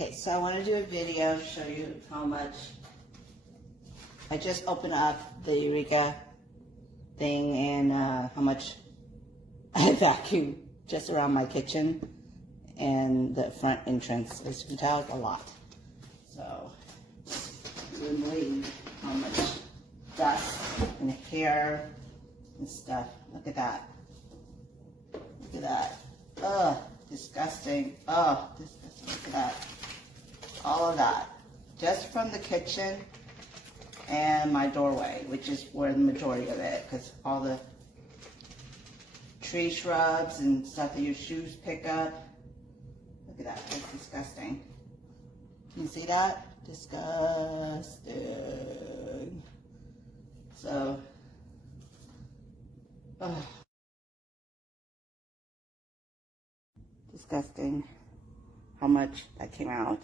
Okay, so I want to do a video to show you how much I just opened up the Eureka thing and how much I vacuumed just around my kitchen and the front entrance. As you can tell, it's a lot. So you wouldn't believe how much dust and hair and stuff. Look at that. Look at that. Ugh, disgusting. Oh, disgusting. Look at that. All of that. Just from the kitchen and my doorway, which is where the majority of it, because all the tree shrubs and stuff that your shoes pick up. Look at that. That's disgusting. Can you see that? Disgusting. So, ugh. Disgusting how much that came out.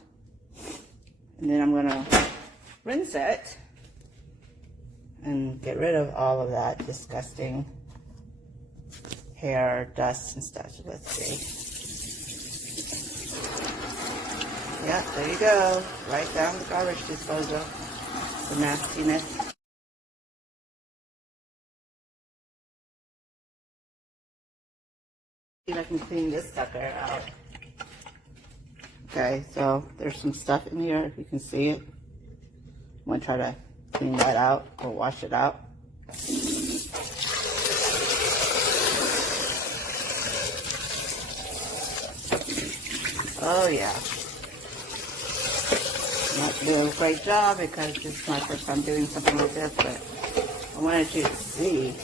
And then I'm gonna rinse it and get rid of all of that disgusting hair, dust, and stuff. So let's see. Yeah, there you go. Right down the garbage disposal. The nastiness. See if I can clean this sucker out. Okay, so there's some stuff in here, if you can see it. I'm gonna try to clean that out or wash it out. Oh yeah. I'm not doing a great job because this is my first time doing something like this, but I wanted you to see.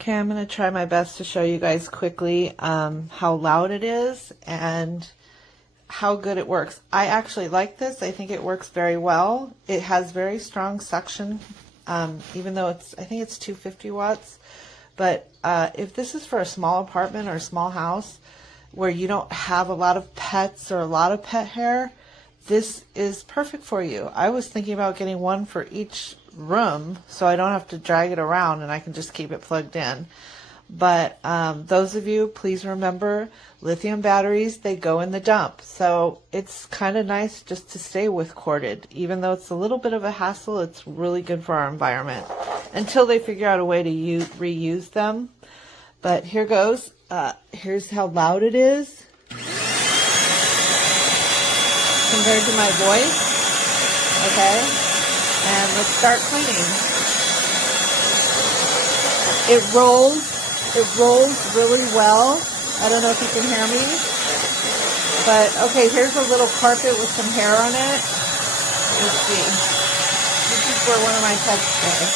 Okay, I'm going to try my best to show you guys quickly how loud it is and how good it works. I actually like this. I think it works very well. It has very strong suction, even though I think it's 250 watts. But if this is for a small apartment or a small house where you don't have a lot of pets or a lot of pet hair, this is perfect for you. I was thinking about getting one for each room so I don't have to drag it around and I can just keep it plugged in. But those of you, please remember, lithium batteries, they go in the dump. So it's kind of nice just to stay with corded. Even though it's a little bit of a hassle, it's really good for our environment until they figure out a way to reuse them. But here goes. Here's how loud it is compared to my voice. Okay, and let's start cleaning. It rolls really well. I don't know if you can hear me, but okay, here's a little carpet with some hair on it. Let's see. This is where one of my pets goes.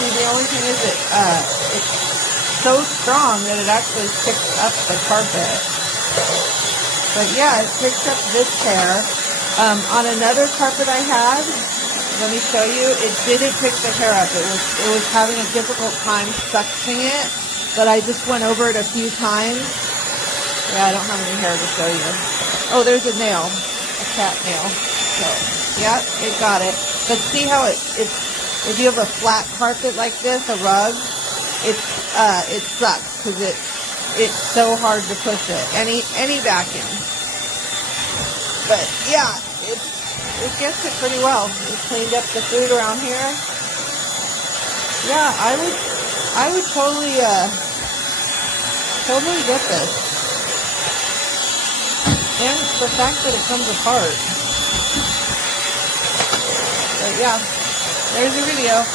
See, the only thing is it's so strong that it actually picks up the carpet. But yeah, it picks up this hair. On another carpet I had, let me show you, it didn't pick the hair up. It was having a difficult time suctioning it, but I just went over it a few times. Yeah, I don't have any hair to show you. Oh, there's a nail, a cat nail. So, yeah, it got it. But see how it's if you have a flat carpet like this, a rug, it sucks because it's so hard to push it. Any vacuum. But yeah, it gets it pretty well. We cleaned up the food around here. Yeah, I would totally get this. And the fact that it comes apart. But yeah, there's your video.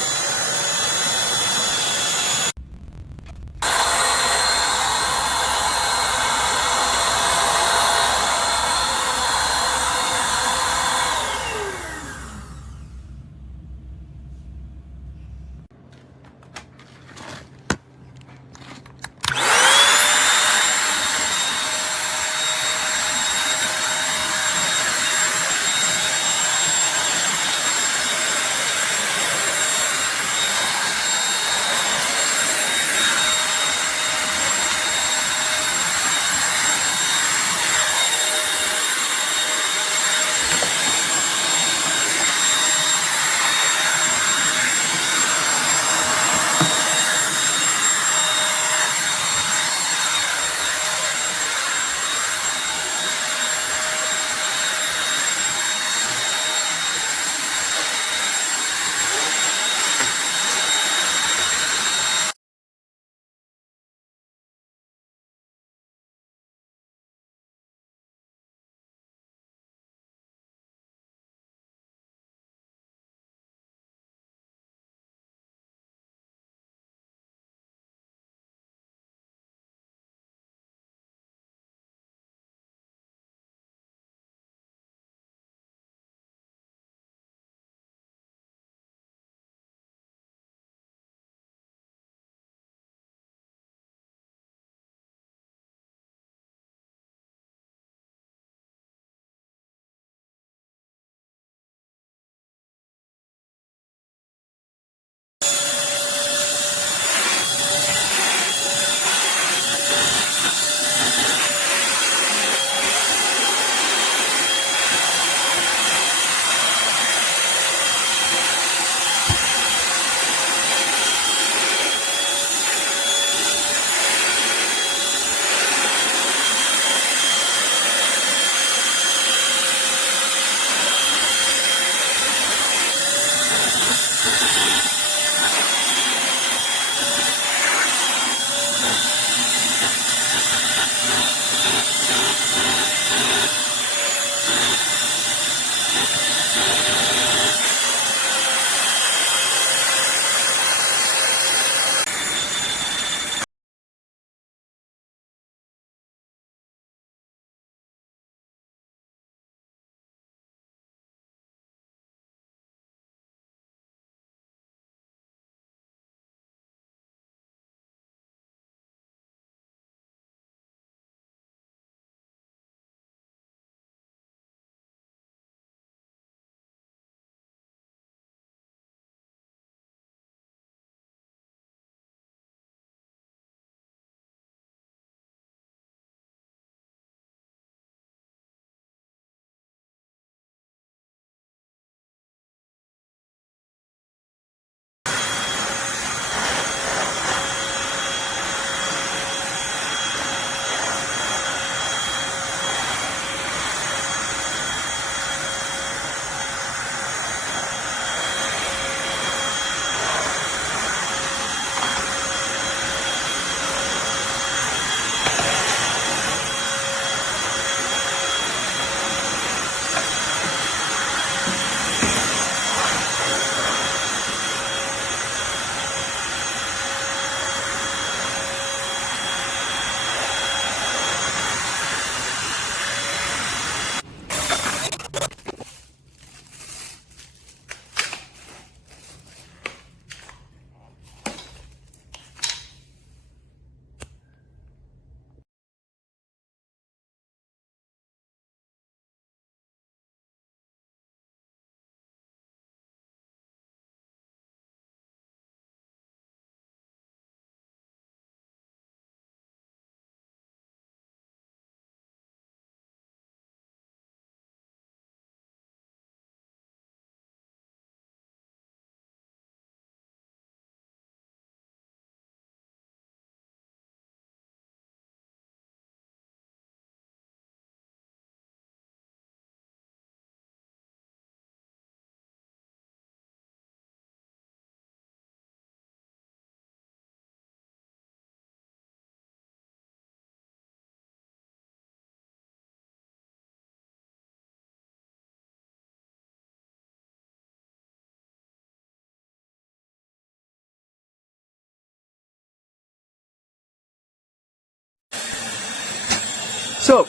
So,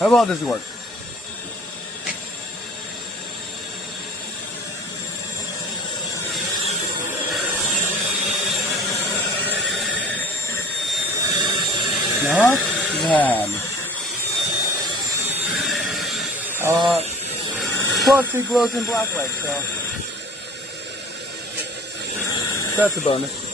how well does it work? Not bad. Plus it glows in black light, so that's a bonus.